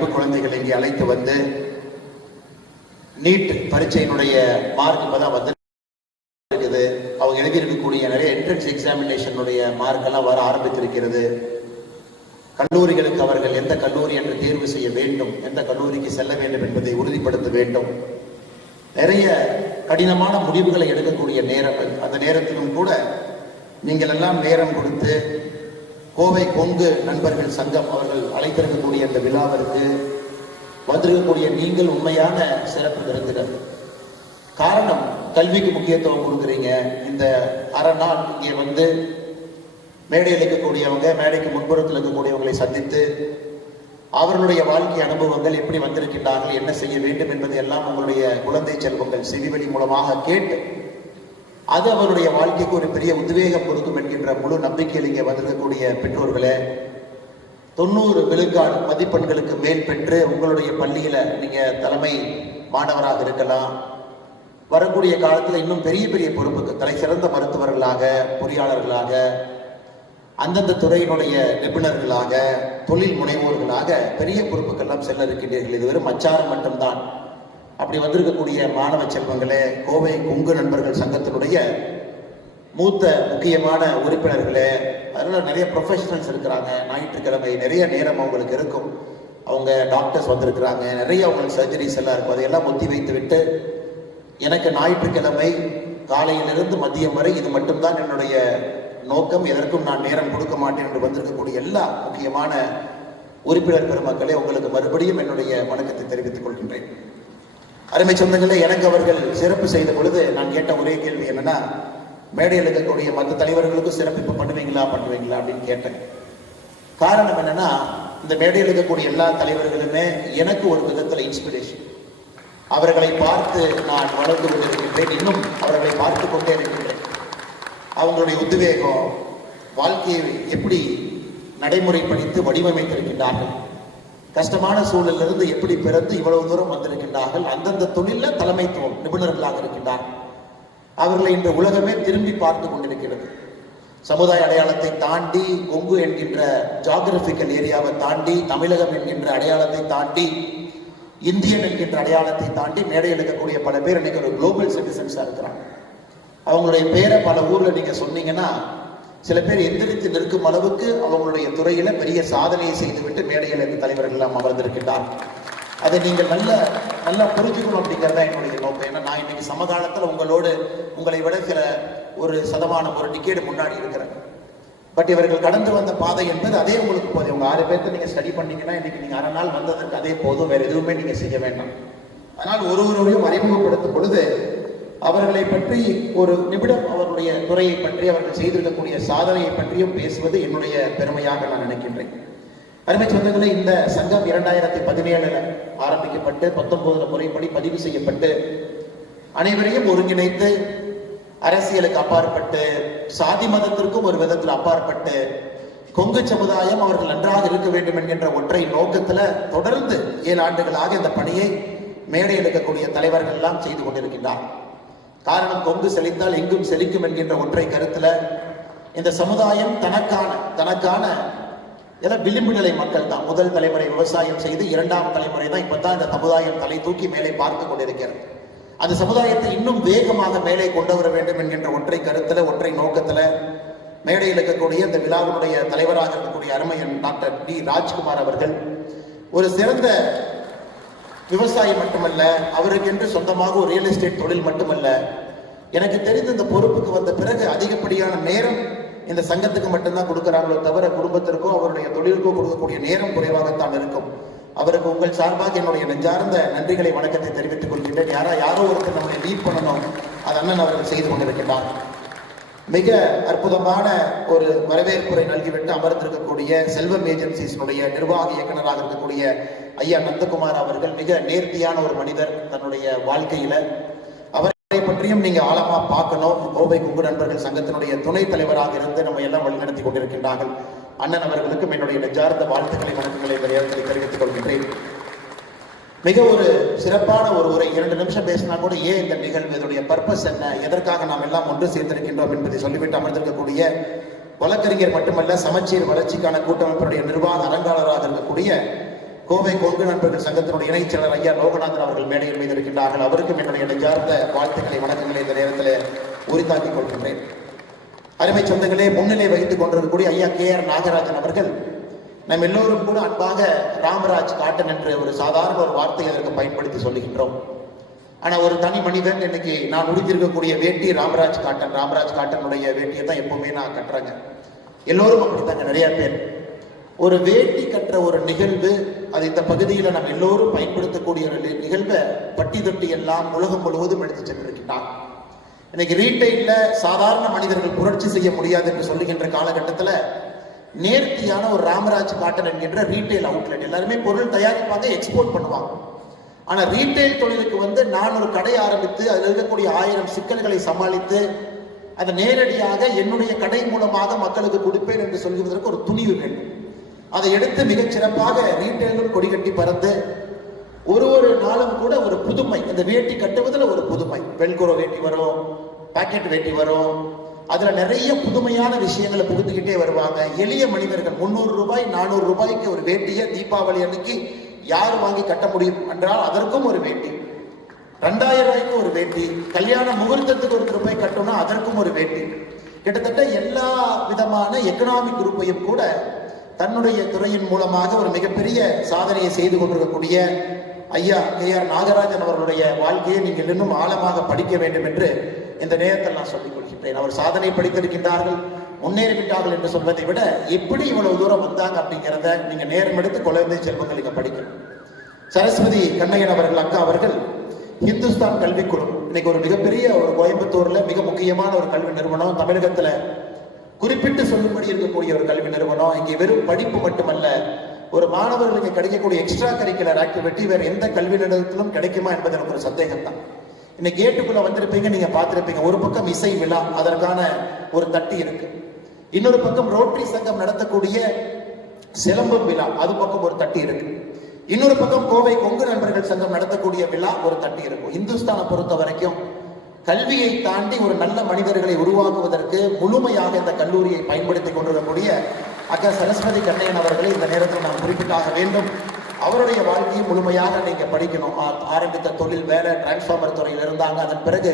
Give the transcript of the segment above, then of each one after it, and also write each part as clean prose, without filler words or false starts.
அன்பு குழந்தைகள் இங்கே அழைத்து வந்து நீட் பரீட்சையினுடைய மார்க் இப்பதான் வந்து இருக்குது. அவங்க எழுதியிருக்கக்கூடிய நிறைய என்ட்ரன்ஸ் எக்ஸாமினேஷனுடைய மார்க் எல்லாம் வர ஆரம்பித்திருக்கிறது. கல்லூரிகளுக்கு அவர்கள் எந்த கல்லூரி என்று தேர்வு செய்ய வேண்டும், எந்த கல்லூரிக்கு செல்ல வேண்டும் என்பதை உறுதிப்படுத்த வேண்டும். நிறைய கடினமான முடிவுகளை எடுக்கக்கூடிய நேரம். அந்த நேரத்திலும் கூட நீங்கள் எல்லாம் நேரம் கொடுத்து கோவை கொங்கு நண்பர்கள் சங்கம் அவர்கள் அழைத்திருக்கக்கூடிய இந்த விழாவிற்கு வந்திருக்கக்கூடிய நீங்கள் உண்மையான சிறப்பு விருந்தினர். காரணம், கல்விக்கு முக்கியத்துவம் கொடுக்குறீங்க. இந்த அரை நாள் இங்கே வந்து மேடையில் இருக்கக்கூடியவங்க, மேடைக்கு முன்புறத்தில் இருக்கக்கூடியவங்களை சந்தித்து அவர்களுடைய வாழ்க்கை அனுபவங்கள் எப்படி வந்திருக்கின்றார்கள், என்ன செய்ய வேண்டும் என்பதை எல்லாம் உங்களுடைய குழந்தை செல்வங்கள் செவிவழி மூலமாக கேட்டு அது அவருடைய வாழ்க்கைக்கு ஒரு பெரிய உத்வேகம் கொடுக்கும் என்கின்ற முழு நம்பிக்கையில் இங்கே வந்திருக்கக்கூடிய பெற்றோர்களே, 90 விழுக்காடு மதிப்பெண்களுக்கு மேல் பெற்று உங்களுடைய பள்ளியில நீங்க தலைமை மாணவராக இருக்கலாம். வரக்கூடிய காலத்தில் இன்னும் பெரிய பெரிய பொறுப்புக்கு தலை சிறந்த மருத்துவர்களாக, பொறியாளர்களாக, அந்தந்த துறையினுடைய நிபுணர்களாக, தொழில் முனைவோர்களாக பெரிய பொறுப்புக்கெல்லாம் செல்ல இருக்கின்றீர்கள். இது வெறும் அச்சாரம் மட்டும்தான். அப்படி வந்திருக்கக்கூடிய மாணவ செல்வங்களே, கோவை கொங்கு நண்பர்கள் சங்கத்தினுடைய மூத்த முக்கியமான உறுப்பினர்களே, அதனால நிறைய ப்ரொஃபஷனல்ஸ் இருக்கிறாங்க. ஞாயிற்றுக்கிழமை நிறைய நேரம் அவங்களுக்கு இருக்கும். அவங்க டாக்டர்ஸ் வந்திருக்கிறாங்க, நிறைய அவங்களுக்கு சர்ஜரிஸ் எல்லாம் இருக்கும். அதையெல்லாம் ஒத்தி வைத்து விட்டு எனக்கு ஞாயிற்றுக்கிழமை காலையிலிருந்து மதியம் வரை இது மட்டும்தான் என்னுடைய நோக்கம், எதற்கும் நான் நேரம் கொடுக்க மாட்டேன் என்று வந்திருக்கக்கூடிய எல்லா முக்கியமான உறுப்பினர் பெருமக்களே, உங்களுக்கு மறுபடியும் என்னுடைய வணக்கத்தை தெரிவித்துக் கொள்கின்றேன். அருமை சொந்தங்களே, எனக்கு அவர்கள் சிறப்பு செய்த பொழுது நான் கேட்ட ஒரே கேள்வி என்னன்னா, மேடையில் இருக்கக்கூடிய மற்ற தலைவர்களுக்கும் சிறப்பிப்பு பண்ணுவீங்களா அப்படின்னு கேட்டேன். காரணம் என்னன்னா, இந்த மேடையில் இருக்கக்கூடிய எல்லா தலைவர்களுமே எனக்கு ஒரு விதத்தில் இன்ஸ்பிரேஷன். அவர்களை பார்த்து நான் வளர்ந்து கொண்டிருக்கின்றேன், இன்னும் அவர்களை பார்த்து கொண்டே இருக்கின்றேன். அவங்களுடைய உத்வேகம், வாழ்க்கையை எப்படி நடைமுறைப்படுத்தி வடிவமைத்திருக்கின்றார்கள், கஷ்டமான சூழலிலிருந்து எப்படி பிறந்து இவ்வளவு தூரம் வந்திருக்கின்றார்கள், அந்தந்த தொழிலில் தலைமைத்துவம் நிபுணர்களாக இருக்கின்றார்கள். அவர்களை இந்த உலகமே திரும்பி பார்த்து கொண்டிருக்கிறது. சமுதாய அடையாளத்தை தாண்டி, கொங்கு என்கின்ற ஜியோகிராபிக்கல் ஏரியாவை தாண்டி, தமிழகம் என்கின்ற அடையாளத்தை தாண்டி, இந்தியன் என்கின்ற அடையாளத்தை தாண்டி மேடையில் இருக்கக்கூடிய பல பேர் இன்னைக்கு ஒரு குளோபல் சிட்டிசன்ஸா இருக்கிறாங்க. அவங்களுடைய பேரை பல ஊர்ல நீங்க சொன்னீங்கன்னா சில பேர் எந்திரித்து நிற்கும் அளவுக்கு அவங்களுடைய துறையில பெரிய சாதனையை செய்துவிட்டு மேடையில் இருக்க தலைவர்கள் எல்லாம் அமர்ந்திருக்கின்றார். அதை நீங்கள் நல்லா புரிஞ்சுக்கணும் அப்படிங்கிறதா என்னுடைய நோக்கம். ஏன்னா நான் இன்னைக்கு சமகாலத்தில் உங்களை விட சில ஒரு சதமானம், ஒரு டிகேடு முன்னாடி இருக்கிறேன். பட் இவர்கள் கடந்து வந்த பாதை என்பது அதே உங்களுக்கு போதும். உங்க 6 பேர்த்த நீங்க ஸ்டடி பண்ணீங்கன்னா இன்னைக்கு நீங்க அரை நாள் வந்ததற்கு அதே போதும், வேற எதுவுமே நீங்க செய்ய வேண்டாம். அதனால் ஒருவரையும் அறிமுகப்படுத்தும் பொழுது அவர்களை பற்றி ஒரு நிமிடம் அவருடைய துறையை பற்றி, அவர்கள் செய்திருக்கக்கூடிய சாதனையை பற்றியும் பேசுவது என்னுடைய பெருமையாக நான் நினைக்கின்றேன். அருமை சொந்தங்களே, இந்த சங்கம் 2017 ஆரம்பிக்கப்பட்டு 19 முறைப்படி பதிவு செய்யப்பட்டு அனைவரையும் ஒருங்கிணைத்து அரசியலுக்கு அப்பாற்பட்டு, சாதி மதத்திற்கும் ஒரு விதத்தில் அப்பாற்பட்டு, கொங்கு சமுதாயம் அவர்கள் நன்றாக இருக்க வேண்டும் என்கின்ற ஒற்றை நோக்கத்துல தொடர்ந்து 7 ஆண்டுகளாக இந்த பணியை மேடையில் இருக்கக்கூடிய தலைவர்கள் எல்லாம் செய்து கொண்டிருக்கின்றார். காரணம், கொங்கு செழித்தால் எங்கும் செழிக்கும் என்கின்ற ஒற்றை கருத்துல இந்த சமுதாயம் தனக்கான விளிம்பு நிலை மக்கள் தான். முதல் தலைமுறை விவசாயம் செய்து, 2ஆம் தலைமுறை தான் இப்பதான் இந்த சமுதாயம் தலை தூக்கி மேலே பார்த்து கொண்டிருக்கிறது. அந்த சமுதாயத்தை இன்னும் வேகமாக மேலே கொண்டு வர வேண்டும் என்கின்ற ஒற்றை கருத்துல, ஒற்றை நோக்கத்துல மேடையில் இருக்கக்கூடிய இந்த விழாவினுடைய தலைவராக இருக்கக்கூடிய அருமையன் டாக்டர் டி ராஜ்குமார் அவர்கள் ஒரு சிறந்த விவசாயி மட்டுமல்ல, அவருக்கென்று சொந்தமாக ஒரு ரியல் எஸ்டேட் தொழில் மட்டுமல்ல, எனக்கு தெரிந்த இந்த பொறுப்புக்கு வந்த பிறகு அதிகப்படியான நேரம் இந்த சங்கத்துக்கு மட்டும்தான் கொடுக்கிறாங்களோ தவிர குடும்பத்திற்கோ அவருடைய தொழிலுக்கோ கொடுக்கக்கூடிய நேரம் குறைவாகத்தான் இருக்கும். அவருக்கு உங்கள் சார்பாக என்னுடைய நெஞ்சார்ந்த நன்றிகளை, வணக்கத்தை தெரிவித்துக் கொள்கின்றேன். யாரோ ஒருத்தர் நம்மளை லீட் பண்ணணும், அது அண்ணன் அவர்கள் செய்து கொண்டிருக்கிறார். மிக அற்புதமான ஒரு வரவேற்புரை நல்கிவிட்டு அமர்ந்திருக்கக்கூடிய செல்வம் ஏஜென்சிஸினுடைய நிர்வாக இயக்குநராக இருக்கக்கூடிய ஐயா நந்தகுமார் அவர்கள் மிக நேர்த்தியான ஒரு மனிதர். தன்னுடைய வாழ்க்கையில அவரை பற்றியும் நீங்க ஆழமா பார்க்கணும். கோவை கொங்கு நண்பர்கள் சங்கத்தினுடைய துணைத் தலைவராக இருந்து நம்ம எல்லாம் வழிநடத்தி கொண்டிருக்கின்றார்கள். அண்ணன் அவர்களுக்கும் என்னுடைய நெஞ்சார்ந்த வாழ்த்துக்களை, வணக்கங்களை இந்த நேரத்தில் தெரிவித்துக் கொள்கின்றேன். மிக ஒரு சிறப்பான ஒரு உரை, 2 நிமிஷம் பேசினா கூட ஏன் இந்த நிகழ்வு, இதனுடைய பர்பஸ் என்ன, எதற்காக நாம் எல்லாம் ஒன்று சேர்ந்திருக்கின்றோம் என்பதை சொல்லிவிட்டு அமர்ந்திருக்கக்கூடிய வழக்கறிஞர் மட்டுமல்ல, சமச்சீர் வளர்ச்சிக்கான கூட்டமைப்பினுடைய நிர்வாக அலங்காளராக இருக்கக்கூடிய கோவை கொங்கு நண்பர்கள் சங்கத்தினுடைய இணைச் செயலர் ஐயா லோகநாதன் அவர்கள் மேடையில் மீது இருக்கின்றார்கள். அவருக்கும் என்னுடைய நெஞ்சார்ந்த வாழ்த்துக்களை வணக்கங்களை இந்த நேரத்தில் உரித்தாக்கிக் கொள்கின்றேன். அருமை சொந்தங்களே, முன்னிலை வகித்துக் கொண்டிருக்கக்கூடிய ஐயா KR நாகராஜன் அவர்கள் நம் எல்லோரும் கூட அன்பாக ராமராஜ் காட்டன் என்று ஒரு சாதாரண ஒரு வார்த்தையை அதற்கு பயன்படுத்தி சொல்லுகின்றோம். ஆனா ஒரு தனி மனிதன் இன்னைக்கு நான் உடுத்திருக்கக்கூடிய வேட்டி ராமராஜ் காட்டனுடைய வேட்டியை தான் எப்பவுமே நான் கட்டுறேங்க. எல்லோரும் அப்படித்தாங்க. நிறைய பேர் ஒரு வேட்டி கட்டுற ஒரு நிகழ்வு, அது இந்த பகுதியில் நம்ம எல்லோரும் பயன்படுத்தக்கூடிய ஒரு நிகழ்வை பட்டி தொட்டி எல்லாம் உலகம் முழுவதும் எடுத்து சென்றிருக்கிறான். இன்னைக்கு ரீட்டைல்ல சாதாரண மனிதர்கள் புரட்சி செய்ய முடியாது என்று சொல்லுகின்ற காலகட்டத்தில் நேர்த்தியான ஒரு ராமராஜ் காட்டன் என்கின்ற ரீட்டைல் அவுட்லெட், எல்லாருமே பொருள் தயாரிப்பாங்க, எக்ஸ்போர்ட் பண்ணுவாங்க. ஆனா ரீட்டைல் தொழிலுக்கு நான் ஒரு கடை ஆரம்பித்து அதில் இருக்கக்கூடிய 1000 சிக்கல்களை சமாளித்து அதை நேரடியாக என்னுடைய கடை மூலமாக மக்களுக்கு கொடுப்பேன் என்று சொல்வதற்கு ஒரு துணிவு வேண்டும். அதை எடுத்து மிகச் சிறப்பாக ரீட்டைலும் கொடி கட்டி பறந்து ஒரு நாளும் கூட ஒரு புதுமை, இந்த வேட்டி கட்டுவதில் ஒரு புதுமை. வெல்குரோ வேட்டி வரும், பாக்கெட் வேட்டி வரும், அதுல நிறைய புதுமையான விஷயங்களை புகுத்துக்கிட்டே வருவாங்க. எளிய மனிதர்கள் 300 ரூபாய் 400 ரூபாய்க்கு ஒரு வேட்டியை தீபாவளி அன்னைக்கு யார் வாங்கி கட்ட முடியும் என்றால் அதற்கும் ஒரு வேட்டி, 2000 ரூபாய்க்கு ஒரு வேட்டி, கல்யாண முகூர்த்தத்துக்கு ஒரு ரூபாய் கட்டணும்னா அதற்கும் ஒரு வேட்டி. கிட்டத்தட்ட எல்லா விதமான எக்கனாமிக் குரூப்பையும் கூட தன்னுடைய துறையின் மூலமாக ஒரு மிகப்பெரிய சாதனையை செய்து கொண்டிருக்கக்கூடிய ஐயா KR நாகராஜன் அவர்களுடைய வாழ்க்கையை நீங்கள் இன்னும் ஆழமாக படிக்க வேண்டும் என்று இந்த நேரத்தில் நான் சொல்லிக் கொள்கின்றேன். அவர் சாதனை படித்திருக்கின்றார்கள், முன்னேறிவிட்டார்கள் என்று சொல்வதை விட எப்படி இவ்வளவு தூரம் வந்தாங்க அப்படிங்கிறத நீங்க நேரம் எடுத்து குழந்தை செல்வங்கள் நீங்க படிக்கணும். சரஸ்வதி கண்ணையன் அவர்கள் அக்கா அவர்கள் இந்துஸ்தான் கல்விக்குழு இன்னைக்கு ஒரு மிகப்பெரிய ஒரு கோயம்புத்தூர்ல மிக முக்கியமான ஒரு கல்வி நிறுவனம், தமிழகத்துல குறிப்பிட்டு சொல்லும்படி இருக்கக்கூடிய ஒரு கல்வி நிறுவனம். இங்கே வெறும் படிப்பு மட்டுமல்ல, ஒரு மாணவர்களுக்கு கிடைக்கக்கூடிய எக்ஸ்ட்ரா கரிக்குலர் ஆக்டிவிட்டி வேற எந்த கல்வி நிறுவனத்திலும் கிடைக்குமா என்பது எனக்கு ஒரு சந்தேகம் தான். இன்னைக்கு கேட்டுக்குள்ள வந்திருப்பீங்க, நீங்க பார்த்திருப்பீங்க, ஒரு பக்கம் இசை விழா, அதற்கான ஒரு தட்டி இருக்கு. இன்னொரு பக்கம் ரோட்டரி சங்கம் நடத்தக்கூடிய சிலம்பம் விழா, அது பக்கம் ஒரு தட்டி இருக்கு. இன்னொரு பக்கம் கோவை கொங்கு நண்பர்கள் சங்கம் நடத்தக்கூடிய விழா ஒரு தட்டி இருக்கும். இந்துஸ்தானை பொறுத்த வரைக்கும் கல்வியை தாண்டி ஒரு நல்ல மனிதர்களை உருவாக்குவதற்கு முழுமையாக இந்த கல்லூரியை பயன்படுத்திக் கொண்டிருக்கக்கூடிய அக்கா சரஸ்வதி கண்ணையன் அவர்களை இந்த நேரத்தில் நாம் குறிப்பிட்டாக வேண்டும். அவருடைய வாழ்க்கையை முழுமையாக நீங்க படிக்கணும். ஆரம்பித்த தொழில் வேலை டிரான்ஸ்பார்மர் துறையில் இருந்தாங்க, அதன் பிறகு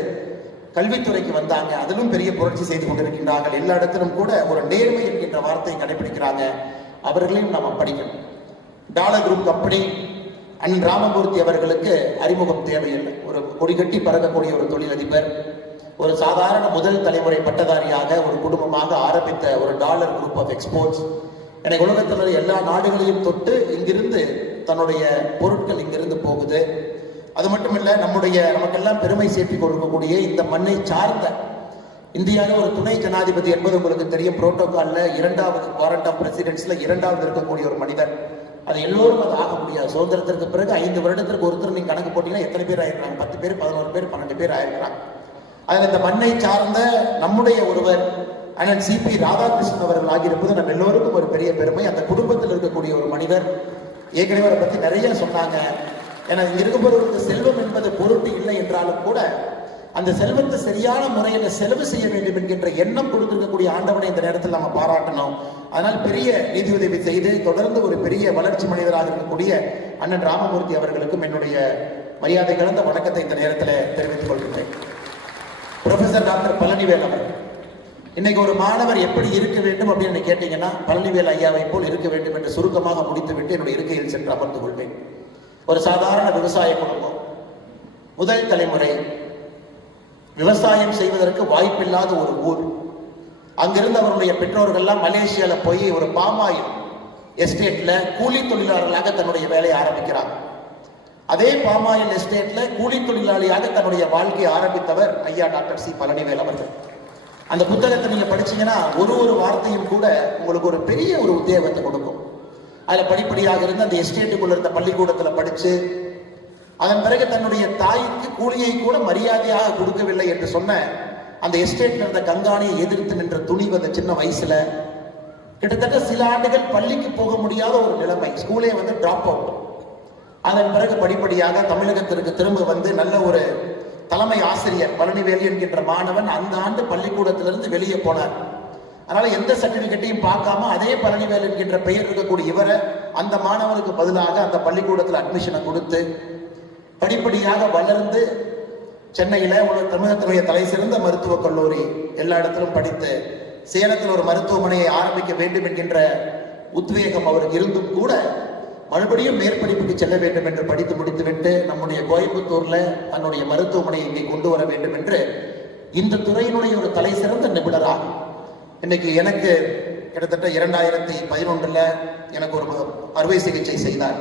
கல்வித்துறைக்கு வந்தாங்க, அதிலும் பெரிய புரட்சி செய்து கொண்டிருக்கின்றார்கள். எல்லா இடத்திலும் கூட ஒரு நேர்மை என்கின்ற வார்த்தையை கடைபிடிக்கிறாங்க. அவர்களையும் நம்ம படிக்கணும். டாலர் குரூப் கம்பெனி அண்ணன் ராமமூர்த்தி அவர்களுக்கு அறிமுகம் தேவையில்லை. ஒரு கொடிகட்டி பறக்கக்கூடிய ஒரு தொழிலதிபர், ஒரு சாதாரண முதல் தலைமுறை பட்டதாரியாக ஒரு குடும்பமாக ஆரம்பித்த ஒரு டாலர் குரூப் ஆஃப் எக்ஸ்போர்ட்ஸ் எனக்கு உலகத்தில் எல்லா நாடுகளையும் தொட்டு இங்கிருந்து தன்னுடைய பொருட்கள் இங்கிருந்து போகுது. அது மட்டுமில்லை, நமக்கெல்லாம் பெருமை சேர்த்து கொடுக்கக்கூடிய இந்த மண்ணை சார்ந்த இந்தியாவில் ஒரு துணை ஜனாதிபதி என்பது உங்களுக்கு தெரியும். புரோட்டோகால்ல 2வது வாரண்ட் ஆஃப் பிரசிடென்ட்ஸ்ல 2வது இருக்கக்கூடிய ஒரு மனிதர். அது எல்லோரும் அது ஆக முடியாது. சுதந்திரத்திற்கு பிறகு 5 வருடத்திற்கு ஒருத்தர் நீங்க கணக்கு போட்டீங்கன்னா எத்தனை பேர் ஆயிருக்காங்க? 10 பேர், 11 பேர், 12 பேர் ஆயிருக்கிறாங்க. அதில் இந்த மண்ணை சார்ந்த நம்முடைய ஒருவர் அண்ணன் CP ராதாகிருஷ்ணன் அவர்கள் ஆகியிருப்பது நம்ம எல்லோருக்கும் ஒரு பெரிய பெருமை. அந்த குடும்பத்தில் இருக்கக்கூடிய ஒரு மனிதர். ஏற்கனவே அவரை பத்தி நிறைய சொன்னாங்க. ஏன்னா இங்க இருக்கும்போது செல்வம் என்பது பொருட்டு இல்லை என்றாலும் கூட அந்த செல்வத்தை சரியான முறையில் செலவு செய்ய வேண்டும் என்கின்ற எண்ணம் கொடுத்திருக்கக்கூடிய ஆண்டவனை இந்த நேரத்தில் நம்ம பாராட்டணும். அதனால் பெரிய நிதியுதவி செய்து தொடர்ந்து ஒரு பெரிய வளர்ச்சி மனிதராக இருக்கக்கூடிய அண்ணன் ராமமூர்த்தி அவர்களுக்கும் என்னுடைய மரியாதை கலந்த வணக்கத்தை இந்த நேரத்தில் தெரிவித்துக் கொள்கின்றேன். ப்ரொஃபசர் டாக்டர் பழனிவேல் அவர்கள் இன்னைக்கு ஒரு மாணவர் எப்படி இருக்க வேண்டும் அப்படின்னு கேட்டீங்கன்னா பழனிவேல் ஐயாவை போல் இருக்க வேண்டும் என்று சுருக்கமாக முடித்துவிட்டு என்னுடைய இருக்கையில் சென்று அமர்ந்து கொள்வேன். ஒரு சாதாரண விவசாய குடும்பம், முதல் தலைமுறை, விவசாயம் செய்வதற்கு வாய்ப்பில்லாத ஒரு ஊர். அங்கிருந்து அவருடைய பெற்றோர்கள்லாம் மலேசியால போய் ஒரு பாமாயில் எஸ்டேட்ல கூலி தொழிலாளர்களாக தன்னுடைய வேலையை ஆரம்பிக்கிறாங்க. அதே பாமாயில் எஸ்டேட்ல கூலி தொழிலாளியாக தன்னுடைய வாழ்க்கையை ஆரம்பித்தவர் ஐயா டாக்டர் சி பழனிவேல் அவர்கள். அந்த புத்தகத்தை நீங்க படிச்சீங்கன்னா ஒரு வார்த்தையும் கூட உங்களுக்கு ஒரு பெரிய ஒரு உத்வேகத்தை கொடுக்கும். அதுல படிப்படியாக இருந்து அந்த எஸ்டேட்டுக்குள்ள இருந்த பள்ளிக்கூடத்துல படிச்சு அதன் பிறகு தன்னுடைய தாய்க்கு கூலியை கூட மரியாதையாக கொடுக்கவில்லை என்று சொன்ன அந்த எஸ்டேட்ல இருந்த கங்காணியை எதிர்த்து நின்ற துணிவு அந்த சின்ன வயசுல. கிட்டத்தட்ட சில ஆண்டுகள் பள்ளிக்கு போக முடியாத ஒரு நிலைமை, ஸ்கூலே டிராப் அவுட். அதன் பிறகு படிப்படியாக தமிழகத்திற்கு திரும்ப நல்ல ஒரு தலைமை ஆசிரியர் பழனிவேல் என்கின்ற மாணவன் அந்த ஆண்டு பள்ளிக்கூடத்திலிருந்து வெளியே போனார். அதனால எந்த சர்டிபிகேட்டையும் பார்க்காம அதே பழனிவேல் என்கின்ற பெயர் இருக்கக்கூடிய இவரை அந்த மாணவனுக்கு பதிலாக அந்த பள்ளிக்கூடத்தில் அட்மிஷனை கொடுத்து படிப்படியாக வளர்ந்து சென்னையில தமிழகத்தினுடைய தலை சிறந்த மருத்துவக் கல்லூரி எல்லா இடத்திலும் படித்து சேலத்தில் ஒரு மருத்துவமனையை ஆரம்பிக்க வேண்டும் என்கின்ற உத்வேகம் அவருக்கு இருந்தும் கூட மறுபடியும் மேற்படிப்புக்கு செல்ல வேண்டும் என்று படித்து முடித்துவிட்டு நம்முடைய கோயம்புத்தூர்ல தன்னுடைய மருத்துவமனையை இங்கே கொண்டு வர வேண்டும் என்று இந்த துறையினுடைய ஒரு தலை சிறந்த நிபுணராகும். இன்னைக்கு எனக்கு கிட்டத்தட்ட 2011 எனக்கு ஒரு அறுவை சிகிச்சை செய்தார்.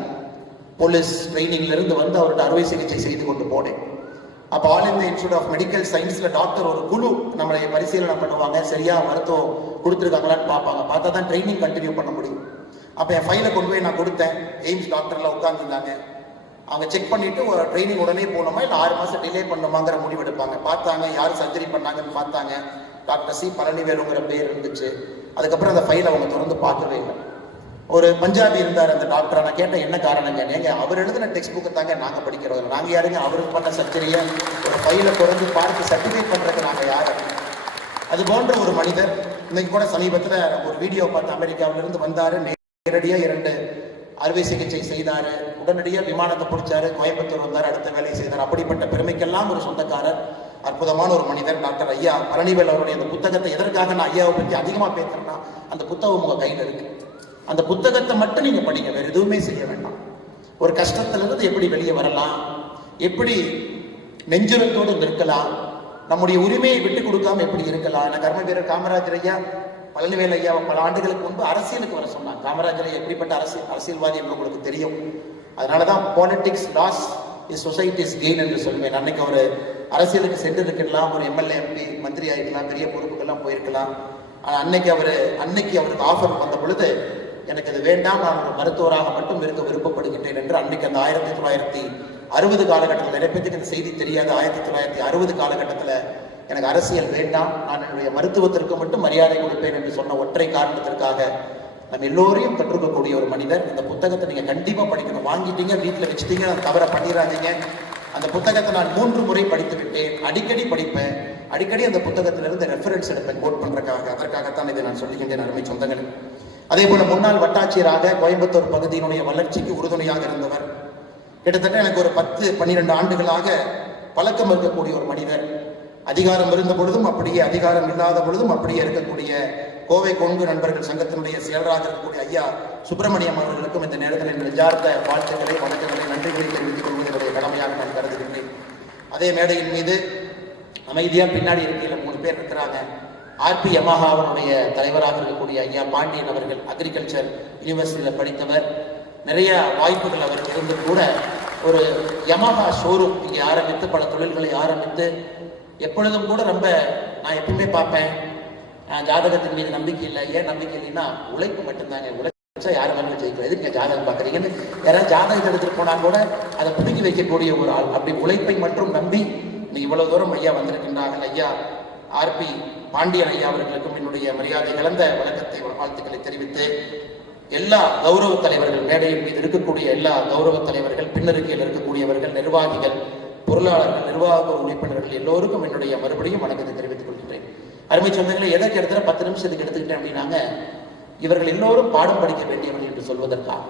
போலீஸ் ட்ரைனிங்ல இருந்து வந்து அவர்கிட்ட அறுவை சிகிச்சை செய்து கொண்டு போனேன். அப்போ All India Institute of Medical சயின்ஸ்ல டாக்டர் ஒரு குழு நம்மளை பரிசீலனை பண்ணுவாங்க, சரியா மருத்துவம் கொடுத்துருக்காங்களான்னு பார்ப்பாங்க. பார்த்தா தான் ட்ரைனிங் கண்டினியூ பண்ண முடியும். அப்போ என் ஃபைலை கொண்டு போய் நான் கொடுத்தேன். எய்ம்ஸ் டாக்டர்ல உட்காந்துருந்தாங்க. அவங்க செக் பண்ணிட்டு ஒரு ட்ரைனிங் உடனே போகணுமா இல்லை 6 மாதம் டிலே பண்ணுமாங்கிற முடிவு எடுப்பாங்க. பார்த்தாங்க, யார் சர்ஜரி பண்ணாங்கன்னு பார்த்தாங்க. டாக்டர் சி பழனிவேலுங்கிற பேர் இருந்துச்சு. அதுக்கப்புறம் அந்த ஃபைலை அவங்க தொடர்ந்து பார்க்கவே இல்லை. ஒரு பஞ்சாபி இருந்தார் அந்த டாக்டர். நான் கேட்டேன், என்ன காரணங்க? நீங்க அவர் எழுதின டெக்ஸ்ட் புக்கு தாங்க நாங்க படிக்கிறோம். நாங்க யாருங்க அவருக்கு பண்ண சர்ஜரியை ஒரு ஃபைலை தொடர்ந்து பார்த்து சர்டிஃபிகேட் பண்றதுக்கு நாங்க யாரு? அது போன்ற ஒரு மனிதர் இன்னைக்கு கூட சமீபத்தில் ஒரு வீடியோ பார்த்து அமெரிக்காவிலிருந்து வந்தாரு. நேரடியாக 2 அறுவை சிகிச்சை செய்தாரு. உடனடியாக விமானத்தை பிடிச்சாரு, கோயம்புத்தூர் வந்தார், அடுத்த வேலையை செய்தார். அப்படிப்பட்ட பெருமைக்கெல்லாம் ஒரு சொந்தக்காரர், அற்புதமான ஒரு மனிதர் டாக்டர் ஐயா பழனிவேல் அவருடைய அந்த புத்தகத்தை எதற்காக நான் ஐயாவை பற்றி அதிகமாக பேசுறேன்னா, அந்த புத்தகம் உங்க கையில் இருக்கு. அந்த புத்தகத்தை மட்டும் நீங்க படிங்க, வேற எதுவுமே செய்ய வேண்டாம். ஒரு கஷ்டத்திலிருந்து எப்படி வெளியே வரலாம், எப்படி நெஞ்சுரத்தோடு நிற்கலாம், நம்முடைய உரிமையை விட்டு கொடுக்காம எப்படி இருக்கலாம். நான் கர்ம வீரர் காமராஜர் ஐயா பழனிவேல் ஐயா பல ஆண்டுகளுக்கு முன்பு அரசியலுக்கு வர சொன்னாங்க. காமராஜர் ஐயா எப்படிப்பட்ட அரசியல்வாதி என்று உங்களுக்கு தெரியும். அதனாலதான் politics loss is society's gain என்று சொல்வேன். அன்னைக்கு அவர் அரசியலுக்கு சென்று இருக்கலாம், ஒரு எம்எல்ஏ எம்பி மந்திரி ஆகிருக்கலாம், பெரிய பொறுப்புக்கெல்லாம் போயிருக்கலாம். ஆனால் அன்னைக்கு அவருக்கு ஆஃபர் வந்த பொழுது எனக்கு இது வேண்டாம், நான் ஒரு மருத்துவராக மட்டும் இருக்க விருப்பப்படுகின்றேன் என்று அன்னைக்கு அந்த 1960 காலகட்டத்தில், நிறைய பேருக்கு இந்த செய்தி தெரியாது. 1960 காலகட்டத்தில் எனக்கு அரசியல் வேண்டாம், நான் என்னுடைய மருத்துவத்திற்கு மட்டும் மரியாதை கொடுப்பேன் என்று சொன்ன ஒற்றை காரணத்திற்காக நம்ம எல்லோரையும் கற்றுக்கக்கூடிய ஒரு மனிதர். இந்த புத்தகத்தை நீங்க கண்டிப்பா படிக்கணும். வாங்கிட்டீங்க, வீட்டில் வச்சுட்டீங்க, அந்த தவறை பண்ணிடாதீங்க. அந்த புத்தகத்தை நான் 3 முறை படித்து விட்டேன். அடிக்கடி படிப்பேன், அடிக்கடி அந்த புத்தகத்திலிருந்து ரெஃபரன்ஸ் எடுப்பேன் கோட் பண்றதுக்காக. அதற்காகத்தான் இதை நான் சொல்லுகின்றேன் அருமை சொந்தங்கள். அதே போல முன்னாள் வட்டாட்சியராக கோயம்புத்தூர் பகுதியினுடைய வளர்ச்சிக்கு உறுதுணையாக இருந்தவர். கிட்டத்தட்ட எனக்கு ஒரு 10-12 ஆண்டுகளாக பழக்கம் இருக்கக்கூடிய ஒரு மனிதர். அதிகாரம் இருந்த பொழுதும் அப்படியே, அதிகாரம் இல்லாத பொழுதும் அப்படியே இருக்கக்கூடிய கோவை கொங்கு நண்பர்கள் சங்கத்தினுடைய செயலராக இருக்கக்கூடிய ஐயா சுப்பிரமணியம் அவர்களுக்கும் இந்த நேரத்தில் என் நெஞ்சார்ந்த வாழ்த்துக்களை, வணக்கங்களை, நன்றிகளை தெரிவித்துக் கொள்வது என்னுடைய கடமையாக நான் கருதுகின்றேன். அதே மேடையின் மீது அமைதியா பின்னாடி இருக்கையில் 3 பேர் இருக்கிறாங்க. ஆர்பி யமஹாவனுடைய தலைவராக இருக்கக்கூடிய ஐயா பாண்டியன் அவர்கள் அக்ரிகல்ச்சர் யூனிவர்சிட்டியில் படித்தவர். நிறைய வாய்ப்புகள் அவருக்கு இருந்து கூட ஒரு யமஹா ஷோரூம் இங்கே ஆரம்பித்து பல தொழில்களை ஆரம்பித்து எப்பொழுதும் கூட ரொம்ப நான் எப்பவுமே பார்ப்பேன், ஜாதகத்தின் மீது நம்பிக்கை இல்லை. ஏன் நம்பிக்கை இல்லைன்னா உழைப்பு மட்டும்தாங்க. உழைச்சா யார் வேணாலும் ஜெயிக்கலாம். எதுக்கு ஜாதகம் பார்க்குறீங்கன்னு யாராவது ஜாதகத்தை எடுத்துட்டு போனா கூட அதை பிடுங்கி வைக்கக்கூடிய ஒரு ஆள். அப்படி உழைப்பை மட்டும் நம்பி இவ்வளவு தூரம் ஐயா வந்திருக்கின்றார்கள். ஐயா ஆர்பி பாண்டியன் ஐயா அவர்களுக்கும் என்னுடைய மரியாதை கலந்த வணக்கத்தை, வாழ்த்துக்களை தெரிவித்து எல்லா கௌரவ தலைவர்கள், மேடையின் மீது இருக்கக்கூடிய எல்லா கௌரவ தலைவர்கள், பின்னருக்கையில் இருக்கக்கூடியவர்கள், நிர்வாகிகள், பொருளாளர்கள், நிர்வாக உறுப்பினர்கள் எல்லோருக்கும் என்னுடைய மறுபடியும் வணக்கத்தை தெரிவித்துக் கொள்கின்றேன். அருமை சொந்தங்களை எதற்கு எடுத்துற 10 நிமிஷத்துக்கு எடுத்துக்கிட்டேன் அப்படின்னாங்க, இவர்கள் எல்லோரும் பாடம் படிக்க வேண்டியவர்கள் என்று சொல்வதற்காக.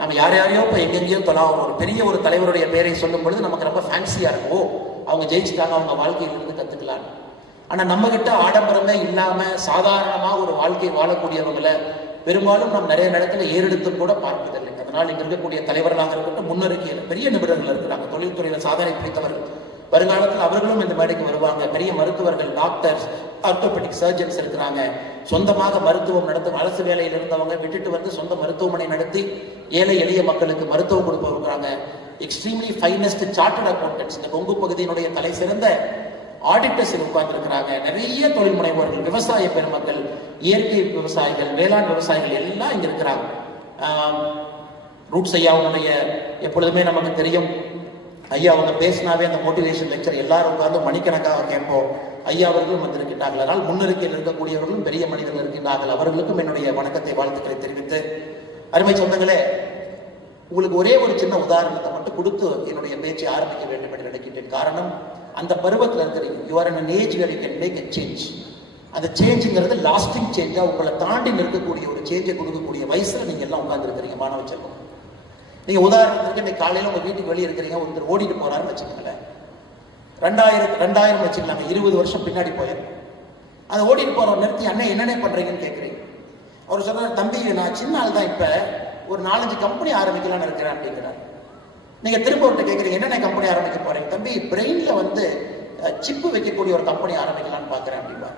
நம்ம யாரையோ இப்போ எங்கெங்கேயோ தொலாம் ஒரு பெரிய ஒரு தலைவருடைய பெயரை சொல்லும் பொழுது நமக்கு ரொம்ப ஃபேன்சியா இருக்கும். அவங்க ஜெயிச்சுட்டாங்க, அவங்க வாழ்க்கையிலிருந்து கத்துக்கலாம். ஆனா நம்ம கிட்ட ஆடம்பரமே இல்லாம சாதாரணமா ஒரு வாழ்க்கை வாழக்கூடியவங்களை பெரும்பாலும் நம்ம நிறைய நேரத்துல ஏறெடுத்தும் கூட பார்ப்பதில்லை. அதனால் இங்க இருக்கக்கூடிய தலைவர்களாக இருக்கட்டும், முன்னறிக்கையில் பெரிய நிபுணர்கள் இருக்கிறாங்க, தொழில்துறையில சாதனை பிடித்தவர்கள். வருங்காலத்தில் அவர்களும் இந்த மேடைக்கு வருவாங்க. பெரிய மருத்துவர்கள், டாக்டர்ஸ், ஆர்த்தோபெடிக் சர்ஜன்ஸ் இருக்கிறாங்க. சொந்தமாக மருத்துவம் நடத்தும் அரசு வேலையில் இருந்தவங்க விட்டுட்டு வந்து சொந்த மருத்துவமனை நடத்தி ஏழை எளிய மக்களுக்கு மருத்துவம் கொடுப்பவங்க. எக்ஸ்ட்ரீம்லி ஃபைனஸ்ட் சார்ட்டர்ட் அக்கௌண்டன்ட்ஸ், இந்த கொங்கு பகுதியினுடைய தலை சிறந்த ஆடிட்டர்ஸ் உட்கார்ந்து இருக்கிறாங்க. நிறைய தொழில் முனைவோர்கள், விவசாய பெருமக்கள், இயற்கை விவசாயிகள், வேளாண் விவசாயிகள் எல்லாம் இங்க இருக்கிறாங்க. ரூட்ஸ் ஐயாவுடைய எப்பொழுதுமே நமக்கு தெரியும், ஐயா அவங்க பேசினாவே அந்த மோட்டிவேஷன் லெக்சர் எல்லாரும் உட்கார்ந்து மணிக்கணக்காக கேட்போம். ஐயா அவர்களும் வந்திருக்கின்றார்கள். அதனால் முன்னிருக்கையில் இருக்கக்கூடியவர்களும் பெரிய மனிதர்கள் இருக்கின்றார்கள். அவர்களுக்கும் என்னுடைய வணக்கத்தை, வாழ்த்துக்களை தெரிவித்து, அருமை சொந்தங்களே, உங்களுக்கு ஒரே ஒரு சின்ன உதாரணத்தை மட்டும் கொடுத்து என்னுடைய பேச்சை ஆரம்பிக்க வேண்டும் என்று நினைக்கின்றேன். காரணம், அந்த பருவத்தில் இருக்கிறீங்க. You are in an age where you can make a change. அந்த சேஞ்சுங்கிறது லாஸ்டிங் சேஞ்சா உங்களை தாண்டி நிற்கக்கூடிய ஒரு சேஞ்சை கொடுக்கக்கூடிய வயசுல நீங்க எல்லாம் உட்கார்ந்துருக்கிறீங்க மாணவ செல்வம். நீங்க உதாரணத்துக்கு இன்னைக்கு காலையில உங்க வீட்டுக்கு வெளியே இருக்கிறீங்க, ஒருத்தர் ஓடிட்டு போறாருன்னு வச்சுக்கோங்களேன். 2000 வச்சுக்கலாங்க, 20 வருஷம் பின்னாடி போயிருக்கும். அதை ஓடிட்டு போறவர் நிறுத்தி அண்ணன் என்னென்ன பண்றீங்கன்னு கேட்குறீங்க. அவர் சொல்றாரு, தம்பி நான் சின்ன ஆள் தான், இப்ப ஒரு 4-5 கம்பெனி ஆரம்பிக்கலாம்னு இருக்கிறேன் அப்படிங்கிறார். நீங்க திரும்ப ஒருத்த கேட்குறீங்க, என்னென்ன கம்பெனி ஆரம்பிக்க போறீங்க? தம்பி பிரெயின்ல வந்து சிப்பு வைக்கக்கூடிய ஒரு கம்பெனி ஆரம்பிக்கலாம்னு பாக்குறேன் அப்படின்னா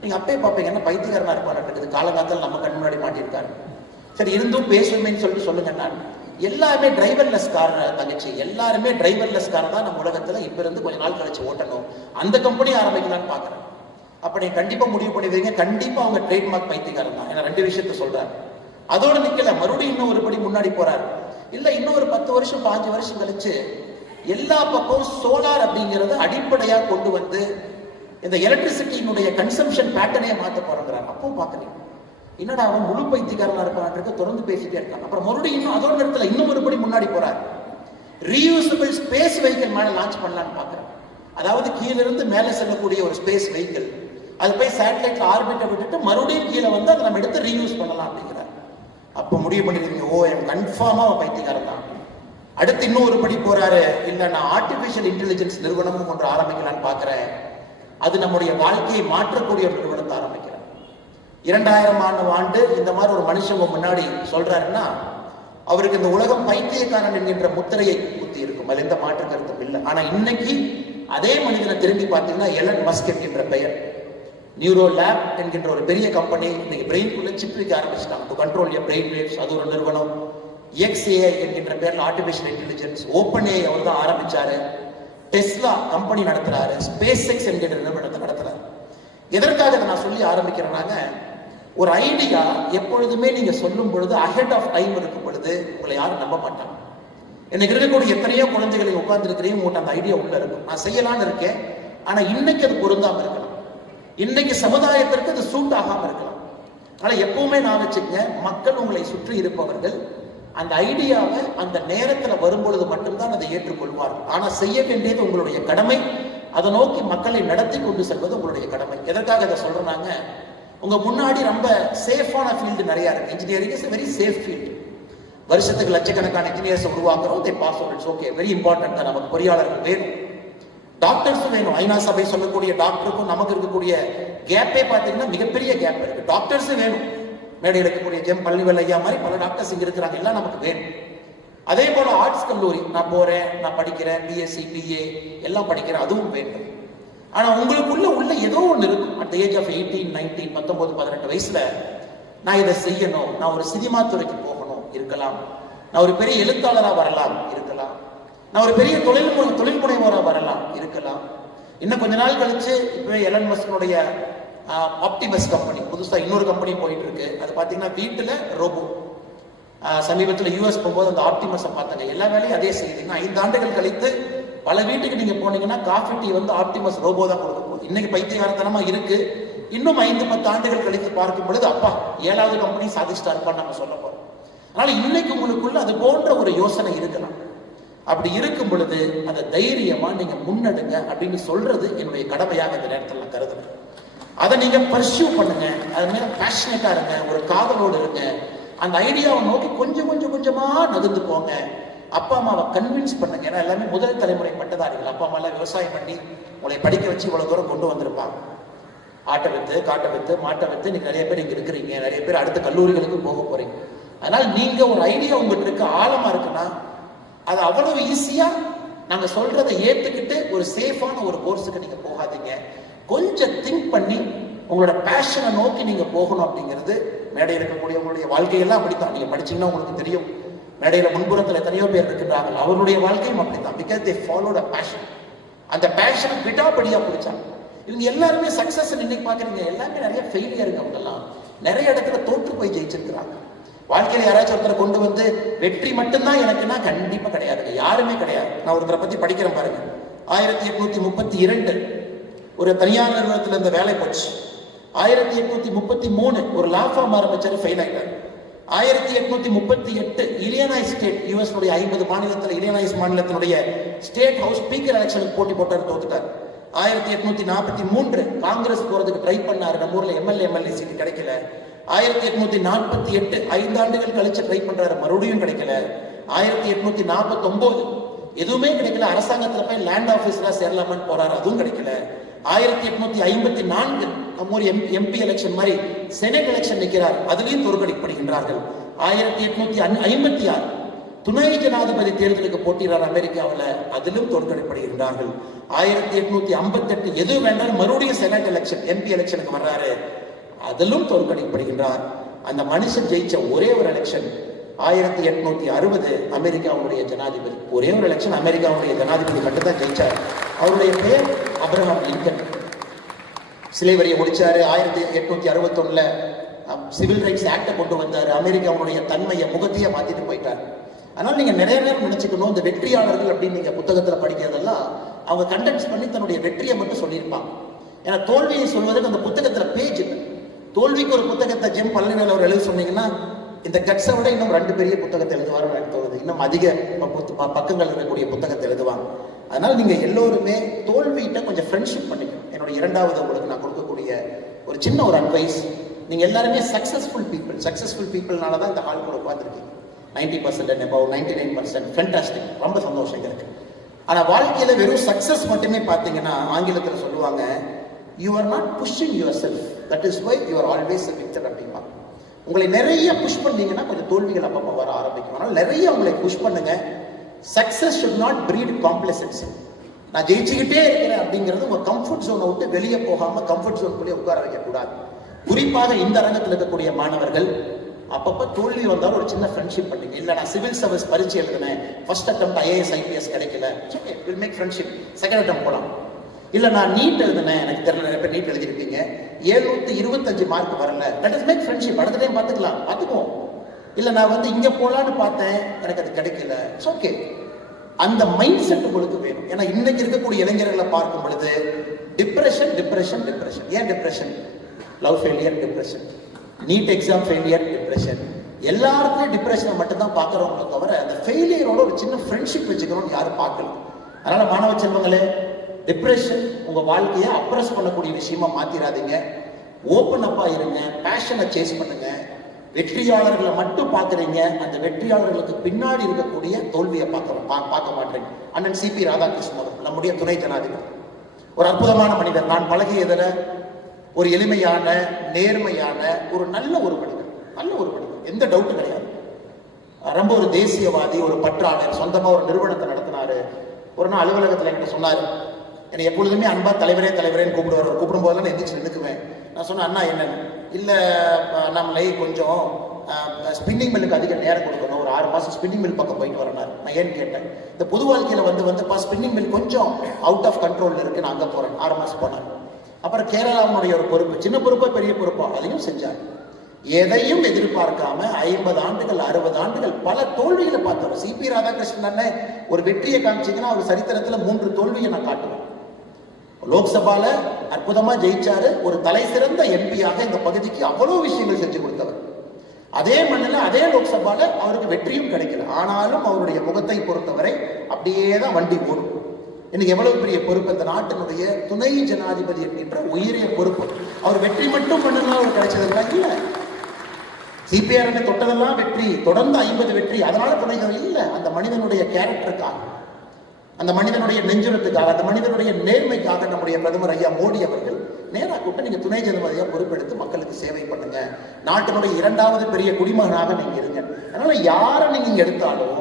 நீங்க அப்பே பார்ப்பீங்க, என்ன பைத்தியக்காரனா இருப்பாரு, காலங்காலத்தில் நம்ம கண் முன்னாடி மாட்டியிருக்காரு. சரி இருந்தும் பேசுவேன்னு சொல்லிட்டு சொல்லுங்க. நான் எல்லாருமே டிரைவர்லெஸ் கார் தங்கச்சி, எல்லாருமே டிரைவர்லெஸ் கார் தான் நம்ம உலகத்துல இப்ப இருந்து கொஞ்ச நாள் கழிச்சு ஓட்டணும், அந்த கம்பெனி ஆரம்பிக்கலாம்னு பாக்குறேன். அப்ப நீங்க கண்டிப்பா முடிவு பண்ணிடுவீங்க, கண்டிப்பா அவங்க ட்ரேட்மார்க் பைத்தியக்காரன் தான். ஏன்னா 2 விஷயத்த சொல்றாரு. அதோட நிக்கல, மறுபடியும் இன்னும் ஒரு படி முன்னாடி போறாரு. இல்ல இன்னும் ஒரு 10 வருஷம் 5 வருஷம் கழிச்சு எல்லா பக்கம் சோலார் அப்படிங்கறது அடிப்படையா கொண்டு வந்து இந்த எலக்ட்ரிசிட்டியினுடைய கன்சம்ஷன் பேட்டர்னே மாத்த போறாங்கிறார். அப்பவும் பாக்குறீங்க, என்னடா அவன் முழு பைத்தியக்காரனா இருப்பான், தொடர்ந்து பேசிட்டே இருக்கான். அப்புறம் மறுபடியும் இன்னும் அதோட நேரத்துல இன்னும் ஒரு படி முன்னாடி போறாரு. ரீயூசபிள் ஸ்பேஸ் வெஹிக்கிள் மேல லான்ச் பண்ணலான்னு பாக்குறேன். அதாவது கீழிருந்து மேலே செல்லக்கூடிய ஒரு ஸ்பேஸ் வெஹிக்கிள், அது போய் சேட்டலைட்ல ஆர்பிட்டை விட்டுட்டு மறுபடியும் கீழே வந்து அதை நம்ம எடுத்து ரீயூஸ் பண்ணலாம் அப்படிங்கிறார். அப்போ முடிவு பண்ணிருக்கீங்க, ஓ கன்ஃபார்மா பைத்தியக்காரன் தான். அடுத்து இன்னும் ஒரு படி போறாரு, இல்ல நான் ஆர்டிபிஷியல் இன்டெலிஜென்ஸ் நிறுவனமும் ஒன்று ஆரம்பிக்கலான்னு பாக்குறேன், அது நம்முடைய வாழ்க்கையை மாற்றக்கூடிய ஒரு நிறுவனத்தை ஆரம்பிக்கிறேன். 2000 ஆண்டு இந்த மாதிரி ஒரு மனுஷங்க முன்னாடி சொல்றாருன்னா அவருக்கு இந்த உலகம் பைத்தியக்காரன் என்கின்ற முத்திரையை குத்தி இருக்கும், அது எந்த மாற்று கருத்தும் இல்லை. ஆனா இன்னைக்கு அதே மனிதனை திரும்பி பார்த்தீங்கன்னா எலன் மஸ்க் என்கின்ற பெயர், நியூரோ லேப் என்கின்ற ஒரு பெரிய கம்பெனி இன்னைக்கு பிரெயின்குள்ள சிப் வைக்க ஆரம்பிச்சிட்டாங்க, to control your brain waves, அது ஒரு நிறுவனம். XAI என்கின்ற பேர்ல ஆர்டிபிஷியல் இன்டெலிஜென்ஸ், OpenAI அவர் தான் ஆரம்பிச்சாரு. டெஸ்லா கம்பெனி நடத்துறாரு, ஸ்பேஸ் எக்ஸ் என்கின்ற நிறுவனத்தை நடத்துறாரு. எதற்காக இதை நான் சொல்லி ஆரம்பிக்கிறேன்னாங்க, ஒரு ஐடியா எப்பொழுதுமே நீங்க சொல்லும் பொழுது அஹெட் ஆஃப் டைம் இருக்கும் பொழுது உங்களை யாரும் நம்ப மாட்டாங்க. இன்னைக்கு இருக்கக்கூடிய எத்தனையோ குழந்தைகளை உட்கார்ந்து இருக்கிறீங்க, உங்கள்கிட்ட அந்த ஐடியா உள்ள இருக்கும், நான் செய்யலான்னு இருக்கேன், ஆனா இன்னைக்கு அது பொருந்தாம இருக்கலாம், இன்னைக்கு சமுதாயத்திற்கு அது சூட் ஆகாம இருக்கலாம். ஆனா எப்பவுமே நான் வச்சுக்கங்க, மக்கள் உங்களை சுற்றி இருப்பவர்கள் அந்த ஐடியாவை அந்த நேரத்துல வரும்பொழுது மட்டும்தான் அதை ஏற்றுக்கொள்வார்கள். ஆனா செய்ய வேண்டியது உங்களுடைய கடமை, அதை நோக்கி மக்களை நடத்தி கொண்டு செல்வது உங்களுடைய கடமை. எதற்காக இதை சொல்றாங்க, உங்க முன்னாடி ரொம்ப சேஃபான ஃபீல்டு நிறைய இருக்கு. Engineering is very safe field. வருஷத்துக்கு லட்சக்கணக்கான இன்ஜினியர்ஸ் உருவாக்குறோம், they pass out, it's okay, very important தான். நமக்கு பொறியாளர்கள் வேணும், டாக்டர்ஸும் வேணும். ஐநா சபை சொல்லக்கூடிய டாக்டருக்கும் நமக்கு இருக்கக்கூடிய கேப்பே பார்த்தீங்கன்னா மிகப்பெரிய கேப் இருக்கு. டாக்டர்ஸும் வேணும், மேடையில் இருக்கக்கூடிய ஜெம் பள்ளிவல் ஐயா மாதிரி பல டாக்டர்ஸ் இங்க இருக்கிறாங்க, எல்லாம் நமக்கு வேணும். அதே போல ஆர்ட்ஸ் கல்லூரி, நான் போறேன், நான் படிக்கிறேன், பிஎஸ்சி பிஏ எல்லாம் படிக்கிறேன், அதுவும் வேண்டும். ஆனா உள்ள ஏதோ ஒன்று இருக்கும். அட் ஏஜ் ஆஃப் 18, 19, 19, 18 வயசுல நான் இதை செய்யணும், நான் ஒரு சினிமா துறைக்கு போகணும், இருக்கலாம், நான் ஒரு பெரிய எழுத்தாளராக வரலாம், இருக்கலாம், நான் ஒரு பெரிய தொழில் முனைவோராக வரலாம், இருக்கலாம். இன்னும் கொஞ்ச நாள் கழிச்சு இப்பவே எலன் மஸ்கனுடைய ஆப்டிமஸ் கம்பெனி புதுசா இன்னொரு கம்பெனி போயிட்டு இருக்கு. அது பாத்தீங்கன்னா வீட்டுல ரோபோ. சமீபத்தில் யூஎஸ் போகும்போது அந்த ஆப்டிமஸை பார்த்தாங்க, எல்லா வேலையும் அதே செய்யுதுங்கன்னா 5 ஆண்டுகள் கழித்து பல வீட்டுக்கு நீங்க போனீங்கன்னா காஃபி டீ வந்து ஆப்டிமஸ் ரோபோ தான் கொடுக்க போகுது. இன்னைக்கு பைத்தியகாரத்தனமா இருக்கு, இன்னும் 5-10 ஆண்டுகள் கழித்து பார்க்கும் பொழுது அப்பா 7வது கம்பெனி சாதிச்சுட்டா இருப்பான்னு நம்ம சொல்ல போறோம். அதனால இன்னைக்கு உங்களுக்குள்ள அது போன்ற ஒரு யோசனை இருக்கலாம். அப்படி இருக்கும் பொழுது அதை தைரியமா நீங்க முன்னெடுங்க அப்படின்னு சொல்றது என்னுடைய கடமையாக இந்த நேரத்தில் நான் கருதுறேன். அதை நீங்க பர்சியூ பண்ணுங்க, அது மேல பேஷனேட்டா இருங்க, ஒரு காதலோடு இருங்க, அந்த ஐடியாவை நோக்கி கொஞ்சம் கொஞ்சமா நகர்ந்து போங்க. அப்பா அம்மாவை கன்வின்ஸ் பண்ணுங்க. ஏன்னா எல்லாமே முதல் தலைமுறை பட்டதாரிகள். அப்பா அம்மா எல்லாம் விவசாயம் பண்ணி உங்களை படிக்க வச்சு இவ்வளவு தூரம் கொண்டு வந்திருப்பாங்க. ஆட்டை வித்து, காட்டை வித்து, மாட்டை வித்து இன்னைக்கு நிறைய பேர் இங்க இருக்கிறீங்க, நிறைய பேர் அடுத்த கல்லூரிகளுக்கு போக போறீங்க. அதனால நீங்க ஒரு ஐடியா உங்ககிட்ட இருக்க ஆழமா இருக்குன்னா அது அவ்வளவு ஈஸியா நாங்க சொல்றதை ஏத்துக்கிட்டு ஒரு சேஃபான ஒரு கோர்ஸுக்கு நீங்க போகாதீங்க. கொஞ்சம் திங்க் பண்ணி உங்களோட பேஷனை நோக்கி நீங்க போகணும். அப்படிங்கிறது மேடையில் இருக்கக்கூடிய உங்களுடைய வாழ்க்கையெல்லாம் அப்படித்தான். நீங்க படிச்சீங்கன்னா உங்களுக்கு தெரியும், மேடையில முன்புறத்தில் எத்தனையோ பேர் இருக்கின்றார்கள், அவருடைய வாழ்க்கையும் அப்படித்தான். Because they followed a fashion. அந்த பேஷனை விடாபடியா பிடிச்சாங்க. இவங்க எல்லாருமே சக்சஸ் இன்னைக்கு பாக்குறீங்க, எல்லாமே நிறைய ஃபெயிலியருங்க. அவங்க எல்லாம் நிறைய இடத்துல தோற்று போய் ஜெயிச்சிருக்கிறாங்க. வாழ்க்கையில யாராச்சும் ஒருத்தரை கொண்டு வந்து வெற்றி மட்டும்தான் எனக்குன்னா கண்டிப்பா கிடையாதுங்க, யாருமே கிடையாது. நான் ஒருத்தரை பத்தி படிக்கிறேன் பாருங்க. 1832 ஒரு தனியார் நிறுவனத்தில் இருந்த வேலை போச்சு. 1833 ஒரு லா ஃபார்ம் ஆரம்பிச்சாரு, ஃபெயில் ஆயிட்டாரு. 1838 இலினாய்ஸ் ஸ்டேட், யூஎஸ் 50 மாநிலத்தில் இலினாய்ஸ் மாநிலத்தினுடைய ஸ்டேட் ஹவுஸ் ஸ்பீக்கர் எலெக்ஷனுக்கு போட்டி போட்டார், தோத்துட்டார். 1843 காங்கிரஸ் போறதுக்கு ட்ரை பண்ணாரு, நம்ம ஊர்ல எம்எல்ஏ சீட்டு கிடைக்கல. 1848 5 ஆண்டுகள் கழிச்சு ட்ரை பண்றாரு, மறுபடியும் கிடைக்கல. 1849 எதுவுமே கிடைக்கல, அரசாங்கத்துல போய் லேண்ட் ஆபீஸ்ல சேரலாமான்னு போறாரு, அதுவும் கிடைக்கல. 1854 நம்ம ஊர் எம்பி எலெக்ஷன் மாதிரி செனட் எலெக்ஷன் நிற்கிறார், அதுலயும் தோற்கடிக்கப்படுகின்றார்கள். 1856 துணை ஜனாதிபதி தேர்தலுக்கு போட்டியிறார் அமெரிக்காவில், அதிலும் தோற்கடிக்கப்படுகின்றார்கள். 1858 எது வேண்டாம் மறுபடியும் செனட் எலெக்ஷன் எம்பி எலெக்ஷனுக்கு வர்றாரு, அதிலும் தோற்கடிக்கப்படுகின்றார். அந்த மனுஷன் ஜெயிச்ச ஒரே ஒரு எலெக்ஷன் 1860 அமெரிக்காவுடைய ஜனாதிபதி, ஒரே ஒரு எலெக்ஷன் அமெரிக்காவுடைய ஜனாதிபதி மட்டும் தான் ஜெயிச்சார். அவருடைய பெயர் அப்ரஹாம் லிங்கன். சிலைவரியை முடிச்சாரு. 1861 சிவில் ரைட்ஸ் ஆக்டை கொண்டு வந்தாரு. அமெரிக்காவுடைய தன்மையை முகத்தையே மாத்திட்டு போயிட்டார். அதனால நீங்க நிறைய நேரம் நினைச்சுக்கணும், இந்த வெற்றியாளர்கள் அப்படின்னு நீங்க புத்தகத்துல படிக்கிறதெல்லாம் அவங்க கண்டென்ஸ் பண்ணி தன்னுடைய வெற்றியை மட்டும் சொல்லியிருப்பாங்க. ஏன்னா தோல்வியை சொல்வதற்கு அந்த புத்தகத்துல பேஜ் இல்லை. தோல்விக்கு ஒரு புத்தகத்தை ஜெம் பழனிவேல் அவர் எழுத சொன்னீங்கன்னா இந்த கட்ஸை விட இன்னும் 2 பெரிய புத்தகத்தை எழுதுவார் எனக்கு தோணுது. இன்னும் அதிக பக்கங்கள் இருக்கக்கூடிய புத்தகத்தை எழுதுவாங்க. அதனால நீங்க எல்லோருமே தோல்வியிட்ட கொஞ்சம் ஃப்ரெண்ட்ஷிப் பண்ணிக்கணும். என்னோட 2வது உங்களுக்கு நான் கொடுக்கக்கூடிய ஒரு சின்ன ஒரு அட்வைஸ், நீங்க எல்லாருமே சக்சஸ்ஃபுல் பீப்புள்னால தான் இந்த ஹால் கூட உட்காந்துருக்கீங்க. 90% and above 99% ஃபென்டாஸ்டிக், ரொம்ப சந்தோஷம் இருக்கு. ஆனா வாழ்க்கையில வெறும் சக்சஸ் மட்டுமே பார்த்தீங்கன்னா ஆங்கிலத்தில் சொல்லுவாங்க, you are not pushing yourself, that is why you are always a victor அப்படிம்பாங்க. உங்களை நிறைய புஷ் பண்ணீங்கன்னா கொஞ்சம் தோல்விகள் அப்பப்போ வர ஆரம்பிக்கும். ஆனால் நிறைய உங்களை புஷ் பண்ணுங்க. Success should not breed complacency. நான் ஜெயிச்சுக்கிட்டே இருக்கிறேன் அப்படிங்கிறது உங்க கம்ஃபர்ட் ஜோனை விட்டு வெளியே போகாம கம்ஃபர்ட் ஜோனுக்குள்ளே உட்கார வைக்கக்கூடாது. குறிப்பாக இந்த அரங்கத்தில் இருக்கக்கூடிய மாணவர்கள் அப்பப்போ தோல்வி வந்தாலும் ஒரு சின்ன ஃப்ரெண்ட்ஷிப் பண்ணுங்க. இல்லை நான் சிவில் சர்வீஸ் பரீட்சை எழுதுனேன், ஃபர்ஸ்ட் அட்டெம்ப்ட் IAS IPS கிடைக்கல, okay will make friendship, second attempt போகலாம். இல்லை நான் நீட் எழுதுனேன், எனக்கு தெரியல, நிறைய பேர் நீட் எழுதிருப்பீங்க, 725 மார்க் வரல, லெட் அஸ் மேக் ஃப்ரெண்ட்ஷிப், அடுத்த டைம் பார்த்துக்குவோம். இல்லை நான் வந்து இங்கே போகலான்னு பார்த்தேன், எனக்கு அது கிடைக்கல, இட்ஸ் ஓகே. அந்த மைண்ட் செட் உங்களுக்கு வேணும். ஏன்னா இன்னைக்கு இருக்கக்கூடிய இளைஞர்களை பார்க்கும் பொழுது டிப்ரெஷன். ஏன் depression? Love failure depression, NEET exam failure depression, எல்லாருக்கும் டிப்ரெஷனை மட்டும் தான் பார்க்குறவங்கள தவிர அந்த ஃபெயிலியரோட ஒரு சின்ன ஃப்ரெண்ட்ஷிப் வச்சுக்கணும்னு யாரும் பார்க்கல. அதனால மாணவ செல்வங்களே, டிப்ரெஷன் உங்க வாழ்க்கையை அப்ரஸ் பண்ணக்கூடிய விஷயமா மாத்திராதீங்க. ஓப்பன் அப்பா இருங்க, பேஷனை சேஸ் பண்ணுங்க. வெற்றியாளர்களை மட்டும் பார்க்குறீங்க, அந்த வெற்றியாளர்களுக்கு பின்னாடி இருக்கக்கூடிய தோல்வியை பார்க்க மாட்டேங்க. அண்ணன் CP ராதாகிருஷ்ணன் அவர்கள் நம்முடைய துணை ஜனாதிபதி, ஒரு அற்புதமான மனிதர். நான் பழகியதில் ஒரு எளிமையான, நேர்மையான, ஒரு நல்ல ஒரு மனிதர், எந்த டவுட்டும் கிடையாது. ரொம்ப ஒரு தேசியவாதி, ஒரு பற்றாளர், சொந்தமாக ஒரு நிறுவனத்தை நடத்தினாரு. ஒரு நாள் அலுவலகத்தில் என்கிட்ட சொன்னார், என்னை எப்பொழுதுமே அன்பா தலைவரேன்னு கூப்பிடுவார். கூப்பிடும் போதெல்லாம் எந்திரிச்சு நின்றுக்குவேன். நான் சொன்னேன், அண்ணா என்னன்னு? இல்லை நம்மளை கொஞ்சம் ஸ்பின்னிங் மில்லுக்கு அதிக நேரம் கொடுக்கணும், ஒரு 6 மாதம் ஸ்பின்னிங் மில் பக்கம் போயிட்டு வரேன்னாரு. நான் ஏன்னு கேட்டேன், இந்த பொது வாழ்க்கையில் வந்துப்பா ஸ்பின்னிங் மில் கொஞ்சம் அவுட் ஆஃப் கண்ட்ரோல் இருக்கு, நான் அங்கே போகிறேன். 6 மாதம் போனார். அப்புறம் கேரளாவுடைய ஒரு பொறுப்பு, சின்ன பொறுப்போ பெரிய பொறுப்போ, அதையும் செஞ்சார். எதையும் எதிர்பார்க்காம 50 ஆண்டுகள் 60 ஆண்டுகள் பல தோல்விகளை பார்த்தவர். CP ராதாகிருஷ்ணன் ஒரு வெற்றியை காமிச்சிங்கன்னா அவர் சரித்திரத்தில் 3 தோல்வியை நான் காட்டுவேன். லோக்சபால அற்புதமா ஜெயிச்சாரு, ஒரு தலை சிறந்த எம்பியாக இந்த பகுதிக்கு அவ்வளவு விஷயங்கள் செஞ்சு கொடுத்தவர். அதே மண்ணில் அதே லோக்சபால அவருக்கு வெற்றியும் கிடைக்கல. ஆனாலும் அவருடைய முகத்தை பொறுத்தவரை அப்படியே தான் வண்டி ஓடும். இன்னைக்கு எவ்வளவு பெரிய பொறுப்பு, இந்த நாட்டினுடைய துணை ஜனாதிபதி என்கின்ற உயரிய பொறுப்பு. அவர் வெற்றி மட்டும் பண்ணலாம் அவர் கிடைச்சதுன்னா இல்லை, CPR தொட்டதெல்லாம் வெற்றி, தொடர்ந்து 50 வெற்றி, அதனால துணை இல்லை. அந்த மனிதனுடைய கேரக்டருக்காக, அந்த மனிதனுடைய நெஞ்சுரத்துக்காக, அந்த மனிதனுடைய நேர்மைக்காக நம்முடைய பிரதமர் ஐயா மோடி அவர்கள் நேராக கூட்ட நீங்க துணை ஜனாதிபதியா பொறுப்பெடுத்து மக்களுக்கு சேவை பண்ணுங்க, நாட்டினுடைய 2வது பெரிய குடிமகனாக நீங்க இருங்க. அதனால யாரை நீங்க இங்க எடுத்தாலும்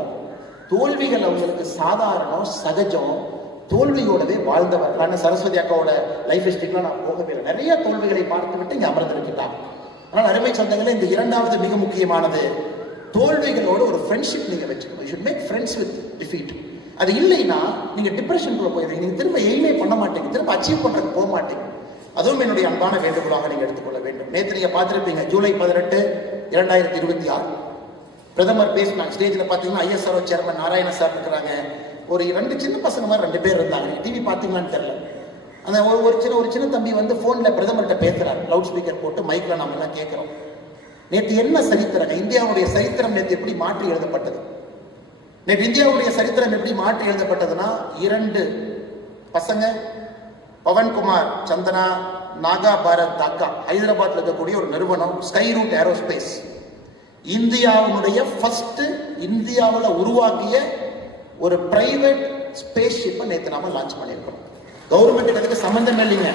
தோல்விகள் அவங்களுக்கு சாதாரணம், சகஜம். தோல்வியோடவே வாழ்ந்தவர். சரஸ்வதி அக்காவோட லைஃப் ஹிஸ்டரிக்கெலாம் நான் போகவே இல்லை, நிறைய தோல்விகளை பார்த்து விட்டு இங்கே அமர்ந்திருக்கிறார். ஆனால் அருமை சொந்தங்களே, இந்த 2வது மிக முக்கியமானது, தோல்விகளோட ஒரு ஃப்ரெண்ட்ஷிப் நீங்க வச்சுக்கணும். You should make friends with defeat. அது இல்லைன்னா நீங்க டிப்ரெஷனுக்குள்ள போயிடுவீங்க, நீங்க திரும்ப எய்மே பண்ண மாட்டீங்க, திரும்ப அச்சீவ் பண்றதுக்கு போக மாட்டீங்க. அதுவும் என்னுடைய அன்பான வேண்டுகோளாக நீங்க எடுத்துக்கொள்ள வேண்டும். நேற்று நீங்க பார்த்திருப்பீங்க, ஜூலை 18, 2026 பிரதமர் பேசினாங்க. ஸ்டேஜில் பார்த்தீங்கன்னா ISRO சேர்மன் நாராயண சார் இருக்கிறாங்க. ஒரு 2 சின்ன பசங்க மாதிரி 2 பேர் இருந்தாங்க. டிவி பார்த்தீங்களான்னு தெரியல. அந்த ஒரு சின்ன தம்பி வந்து ஃபோனில் பிரதமர்கிட்ட பேசுறாரு, லவுட் ஸ்பீக்கர் போட்டு மைக்கில் நம்ம எல்லாம் கேட்குறோம். நேற்று என்ன சரித்திரம், இந்தியாவுடைய சரித்திரம் நேற்று எப்படி மாற்றி எழுதப்பட்டது? நேற்று இந்தியாவுடைய சரித்திரம் எப்படி மாற்றி எழுதப்பட்டதுன்னா, 2 பசங்க பவன்குமார் சந்தனா நாகா பாரத் தாக்கா ஹைதராபாத்ல இருக்கக்கூடிய ஒரு நிறுவனம் ஸ்கை ரூட் ஏரோஸ்பேஸ் இந்தியாவுடைய ஃபர்ஸ்ட் இந்தியாவில் உருவாக்கிய ஒரு பிரைவேட் ஸ்பேஸ் ஷிப்பை நேற்று நாம லான்ச் பண்ணியிருக்கிறோம். கவர்மெண்ட்டுக்கு அதுக்கு சம்பந்தம் இல்லைங்க.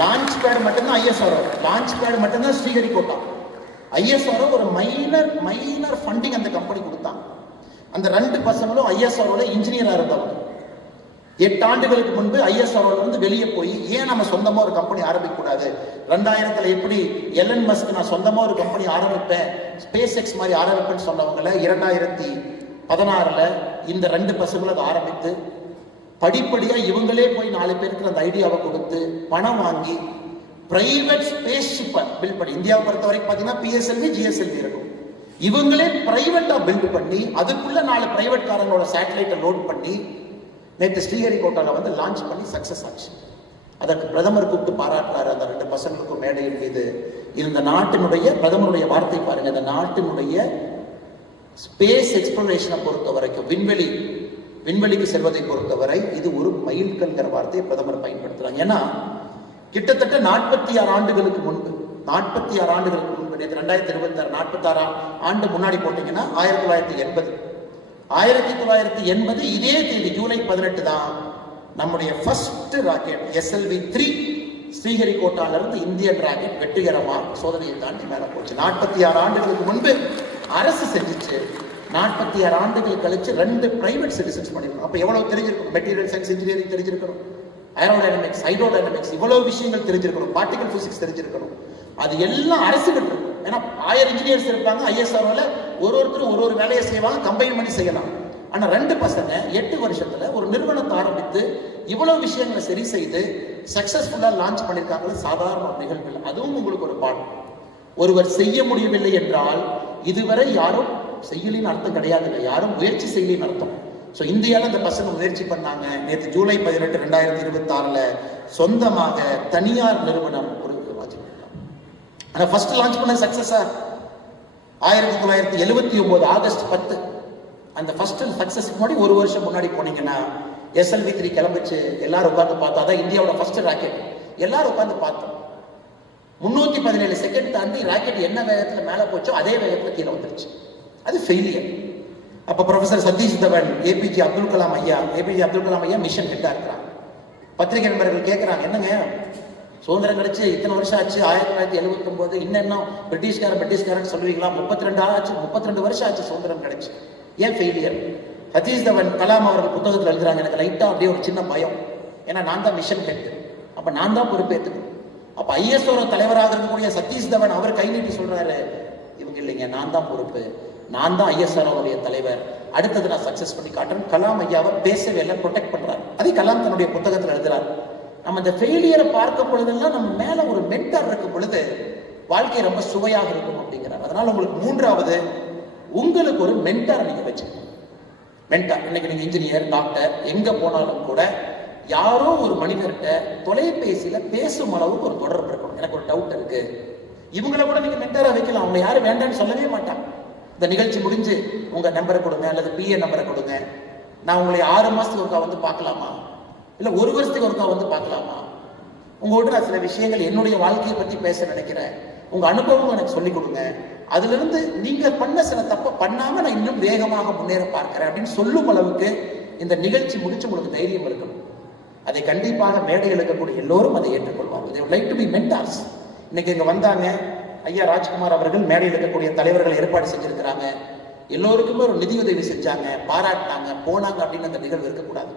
லான்ச் பேட் மட்டும்தான் ஐஎஸ்ஆர்ஓ, லான்ச் பேட் மட்டும்தான் ஸ்ரீஹரிகோட்டா. ஐஎஸ்ஆர்ஓ ஒரு மைனர் ஃபண்டிங் அந்த கம்பெனி கொடுத்தாங்க. அந்த 2 பசங்களும் ஐஎஸ்ஆர்ஓல இன்ஜினியரா இருந்தவங்க. 8 ஆண்டுகளுக்கு முன்பு ஐஎஸ்ஆர்ஓல இருந்து வெளியே போய் ஏன் நம்ம சொந்தமா ஒரு கம்பெனி ஆரம்பிக்க கூடாது, 2000 எப்படி எலன் மஸ்க் நான் சொந்தமா ஒரு கம்பெனி ஆரம்பிப்பேன், ஸ்பேஸ் எக்ஸ் மாதிரி ஆரம்பிப்பேன்னு சொன்னவங்களை 2016 இந்த 2 பசங்களும் அதை ஆரம்பித்து படிப்படியா இவங்களே போய் 4 பேருக்கு அந்த ஐடியாவை கொடுத்து பணம் வாங்கி பிரைவேட் ஸ்பேஸ் ஷிப்பை பில்ட் பண்ணி, இந்தியாவை பொறுத்த வரைக்கும் பார்த்தீங்கன்னா பிஎஸ்எல்வி ஜிஎஸ்எல்வி இருக்கும். இவங்களே பிரைவேட்டா பில்ட் பண்ணி அதுக்குள்ள 4 பிரைவேட் காரங்களோட சேட்டலைட்டை லோட் பண்ணி நேற்று ஸ்ரீஹரிகோட்டால வந்து லான்ச் பண்ணி சக்சஸ் ஆச்சு. அதற்கு பிரதமர் கூப்பிட்டு பாராட்டுறாரு அந்த 2 பசங்களுக்கும் மேடையின் மீது. இந்த நாட்டினுடைய பிரதமருடைய வார்த்தை பாருங்க, இந்த நாட்டினுடைய ஸ்பேஸ் எக்ஸ்ப்ளோரேஷனை பொறுத்த வரைக்கும் விண்வெளிக்கு செல்வதை பொறுத்தவரை இது ஒரு மைல்கல்ங்கிற வார்த்தையை பிரதமர் பயன்படுத்துறாங்க. ஏன்னா கிட்டத்தட்ட 46 ஆண்டுகளுக்கு முன்பு நேற்று 2026 46 ஆண்டு முன்னாடி போட்டீங்கன்னா 1980 இதே தேதி ஜூலை 18 தான் நம்முடைய ஃபர்ஸ்ட் ராக்கெட் SLV-3 ஸ்ரீஹரிகோட்டால இருந்து இந்தியன் ராக்கெட் வெற்றிகரமா சோதனையை தாண்டி மேல போச்சு. 46 ஆண்டுகளுக்கு முன்பு அரசு செஞ்சிச்சு. 46 ஆண்டுகள் கழிச்சு 2 பிரைவேட் சிட்டிசன்ஸ் பண்ணிருக்கோம். அப்ப எவ்வளவு தெரிஞ்சிருக்கும், மெட்டீரியல் சயின்ஸ் இன்ஜினியரிங் தெரிஞ்சிருக்கணும், ஏரோடைனமிக்ஸ் ஹைட்ரோடைனமிக்ஸ் இவ்வளவு விஷயங்கள் தெரிஞ்சிருக்கணும், பார்ட்டிகல் பிசிக்ஸ் தெரிஞ்சிருக்கணும். அது எல்லாம் அரசுகிட்ட இருக்கும். ஏன்னா 1000 இன்ஜினியர்ஸ் இருப்பாங்க ஐஎஸ்ஆர்ஓல, ஒருத்தரும் ஒரு வேலையை செய்வாங்க, கம்பைன் பண்ணி செய்யலாம். ஆனா 2 பசங்க 8 வருஷத்துல ஒரு நிறுவனத்தை ஆரம்பித்து இவ்வளவு விஷயங்களை சரி செய்து சக்சஸ்ஃபுல்லா லான்ச் பண்ணிருக்காங்க. சாதாரண நிகழ்வு இல்லை. அதுவும் உங்களுக்கு ஒரு பாடம். ஒருவர் செய்ய முடியவில்லை என்றால் இதுவரை யாரும் செய்யலின்னு அர்த்தம் கிடையாதுங்க, யாரும் முயற்சி செய்யலின்னு அர்த்தம். ஸோ இந்தியாவில் இந்த பசங்க முயற்சி பண்ணாங்க. நேற்று ஜூலை 18 2026 சொந்தமாக தனியார் நிறுவனம் ஒரு ஆனால் ஃபர்ஸ்ட் லான்ச் பண்ண சக்சஸா 1979 ஆகஸ்ட் 10 அந்த ஃபர்ஸ்ட் சக்சஸ் முன்னாடி 1 வருஷம் முன்னாடி போனீங்கன்னா SLV-3 கிளம்பிச்சு. எல்லாரும் உட்காந்து பார்த்தா அதான் இந்தியாவோட ஃபர்ஸ்ட் ராக்கெட். எல்லாரும் உட்காந்து பார்த்தோம். 317 செகண்ட் தாண்டி ராக்கெட் என்ன வேகத்துல மேல போச்சோ அதே வேகத்துல கீழே வந்துருச்சு. அது ஃபெயிலியர். அப்ப ப்ரொஃபசர் சதீஷ் தவன் ஏபிஜே அப்துல் கலாம் ஐயா மிஷன் ஹெட்டா இருக்கிறாங்க. பத்திரிகை நண்பர்கள் கேட்கிறாங்க, என்னங்க சுதந்திரம் கிடைச்சு இத்தனை வருஷம் ஆச்சு, 1979 இன்னும் பிரிட்டிஷ்காரன் சொல்லுவீங்களா, 32 வருஷம் ஆச்சு சுதந்திரம் கிடைச்சு, ஏன் ஃபெயிலியர்? சதீஷ் தவன் கலாம் அவர்கள் புத்தகத்தில் எழுதுறாங்க, எனக்கு லைட்டா அப்படியே ஒரு சின்ன பயம். ஏன்னா நான் தான் மிஷன் ஹெட், அப்ப நான் தான் பொறுப்பேற்றுக்கணும். அப்ப ஐஎஸ்ஓ தலைவராக இருக்கக்கூடிய சதீஷ் தவன் அவர் கை நீட்டி சொல்றாரு, இவங்க இல்லைங்க, நான் தான் பொறுப்பு, நான் தான் ஐஎஸ்ஆர்ஓடைய தலைவர், அடுத்தது நான் சக்சஸ் பண்ணி காட்டுறேன். கலாம் ஐயாவை பேசவே இல்லை, ப்ரொடெக்ட் பண்றாரு. அதே கலாம் தன்னுடைய புத்தகத்தில் எழுதுறாரு. நம்ம இந்த ஃபெயிலியரை பார்க்கும் பொழுதெல்லாம் நம்ம மேல ஒரு மென்டார் இருக்கும் பொழுது வாழ்க்கை ரொம்ப சுவையாக இருக்கும் அப்படிங்கிறார். அதனால உங்களுக்கு 3வது உங்களுக்கு ஒரு மென்டார் நீங்க வச்சுக்கணும். மென்டார் இன்னைக்கு நீங்க இன்ஜினியர் டாக்டர் எங்க போனாலும் கூட யாரோ ஒரு மனிதர்கிட்ட தொலைபேசியில பேசும் அளவுக்கு ஒரு தொடர்பு இருக்கணும். எனக்கு ஒரு டவுட் இருக்கு, இவங்களை கூட நீங்க மென்டாரா வைக்கலாம். அவங்க யாரும் வேண்டாம்னு சொல்லவே மாட்டாங்க. இந்த நிகழ்ச்சி முடிஞ்சு உங்க நம்பரை கொடுங்க அல்லது PA நம்பரை கொடுங்க, நான் உங்களை 6 மாசத்துக்கு ஒருக்கா வந்து பார்க்கலாமா, இல்ல 1 வருஷத்துக்கு ஒருக்கா வந்து பார்க்கலாமா, உங்கள்கிட்ட நான் சில விஷயங்கள் என்னுடைய வாழ்க்கையை பத்தி பேச நினைக்கிறேன், உங்க அனுபவம் எனக்கு சொல்லிக் கொடுங்க, அதுல இருந்து நீங்க பண்ண சில தப்ப பண்ணாம நான் இன்னும் வேகமாக முன்னேற பார்க்கிறேன் அப்படின்னு சொல்லும் அளவுக்கு இந்த நிகழ்ச்சி முடிச்சு உங்களுக்கு தைரியம் இருக்கணும். அதை கண்டிப்பாக மேடையில் இருக்கக்கூடிய எல்லோரும் அதை ஏற்றுக்கொள்வாங்க. they would like to be mentors. இன்னைக்கு இங்க வந்தாங்க ஐயா ராஜ்குமார் அவர்கள், மேடையில் இருக்கக்கூடிய தலைவர்கள் ஏற்பாடு செஞ்சிருக்கிறாங்க, எல்லோருக்குமே ஒரு நிதியுதவி செஞ்சாங்க, பாராட்டினாங்க, போனாங்க அப்படின்னு அந்த நிகழ்வு இருக்கக்கூடாது.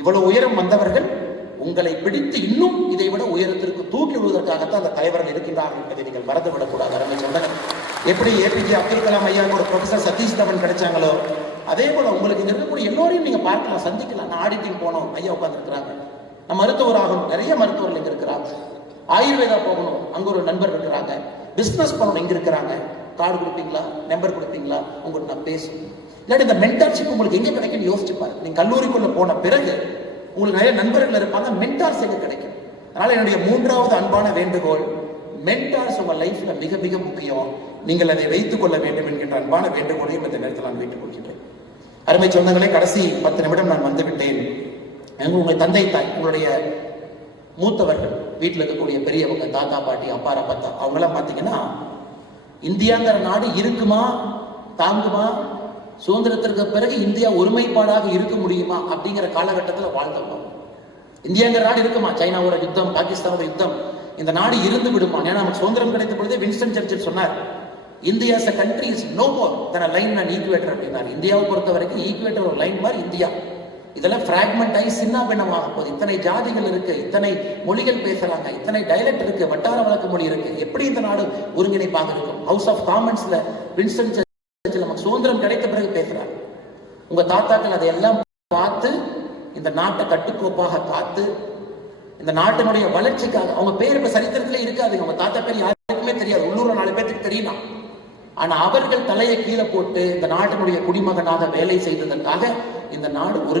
இவ்வளவு உயரம் வந்தவர்கள் உங்களை பிடித்து இன்னும் இதை விட உயரத்திற்கு தூக்கி விடுவதற்காகத்தான் அந்த தலைவர்கள் இருக்கின்றார்கள் என்பதை நீங்கள் மறந்துவிடக்கூடாது. அருமை சொன்னாங்க, எப்படி ஏபிஜே அப்துல் கலாம் ஐயா ஒரு ப்ரொஃபசர் சதீஷ் தவன் கிடைச்சாங்களோ அதே போல உங்களுக்கு இங்க இருக்கக்கூடிய எல்லோரையும் நீங்க பார்க்கலாம், சந்திக்கலாம். நான் ஆடிட்டிங் போனோம், ஐயா உட்கார்ந்து இருக்கிறாங்க. நான் மருத்துவர் ஆகணும், நிறைய மருத்துவர்கள் இங்க இருக்கிறாங்க. ஆயுர்வேதா போகணும், அங்க ஒரு நண்பர் இருக்கிறாங்க. பிசினஸ் பண்ணணும், இங்க இருக்கிறாங்க. கார்டு கொடுப்பீங்களா, நம்பர் கொடுப்பீங்களா, உங்களுக்கு நான் பேசுவேன். இல்லாட்டி இந்த மென்டார்ஷிப் உங்களுக்கு எங்க கிடைக்கும்னு யோசிச்சு பாருங்க. நீங்க கல்லூரிக்குள்ள போன பிறகு உங்களுக்கு நிறைய நண்பர்கள் இருப்பாங்க, மென்டார்ஸ் எங்க கிடைக்கும். அதனால என்னுடைய 3வது அன்பான வேண்டுகோள், மென்டார்ஸ் உங்க லைஃப்ல மிக மிக முக்கியம். நீங்கள் அதை வைத்துக் கொள்ள வேண்டும் என்கின்ற அன்பான வேண்டுகோளையும் இந்த நேரத்தில் நான் வைத்துக் கொள்கிறேன். அருமை சொந்தங்களே, கடைசி 10 நிமிடம் நான் வந்துவிட்டேன். உங்களுடைய தந்தை தாய், உங்களுடைய மூத்தவர்கள் வீட்டில் இருக்கக்கூடிய பெரியவங்க, தாத்தா பாட்டி, அப்பாரா பத்தா, அவங்களாம் பார்த்தீங்கன்னா இந்தியாங்கிற நாடு இருக்குமா, தாங்குமா, சுதந்திரத்திற்கு பிறகு இந்தியா ஒருமைப்பாடாக இருக்க முடியுமா அப்படிங்கிற காலகட்டத்தில் வாழ்ந்தவங்க. இந்தியாங்கிற நாடு இருக்குமா, சைனாவோட யுத்தம், பாகிஸ்தானோட யுத்தம், இந்த நாடு இருந்து விடுமா? ஏன்னா நமக்கு சுதந்திரம் கிடைத்த பொழுதே வின்ஸ்டன் சர்ச்சில் சொன்னார், India as a country is no more than a line and equator அப்படின்னாரு. இந்தியாவை பொறுத்த வரைக்கும் ஈக்குவேட்டர் ஒரு லைன் மாதிரி இந்தியா. இதெல்லாம் பிராக்மெண்ட் ஆகி சின்ன பின்னமாக போகுது. இத்தனை ஜாதிகள் இருக்கு, இத்தனை மொழிகள் பேசுறாங்க, இத்தனை டைலக்ட் இருக்கு, வட்டார வழக்கு மொழி இருக்கு. எப்படி இந்த நாடு ஒருங்கிணைப்பாக இருக்கும்? ஹவுஸ் ஆஃப் காமன்ஸ்ல வின்ஸ்டன் சர்ச்சில் நமக்கு சுதந்திரம் கிடைத்த பிறகு பேசுறாரு. உங்க தாத்தாக்கள் அதையெல்லாம் பார்த்து இந்த நாட்டை கட்டுக்கோப்பாக காத்து இந்த நாட்டினுடைய வளர்ச்சிக்காக, அவங்க பேர் இப்ப சரித்திரத்திலே இருக்காது, அவங்க தாத்தா பேர் யாருக்குமே தெரியாது, உள்ளூர் 4 பேருக்கு தெரியலாம். ஆனா அவர்கள் தலையை கீழே போட்டு இந்த நாட்டினுடைய குடிமகனாக வேலை செய்ததற்காக இந்த நாடு ஒரு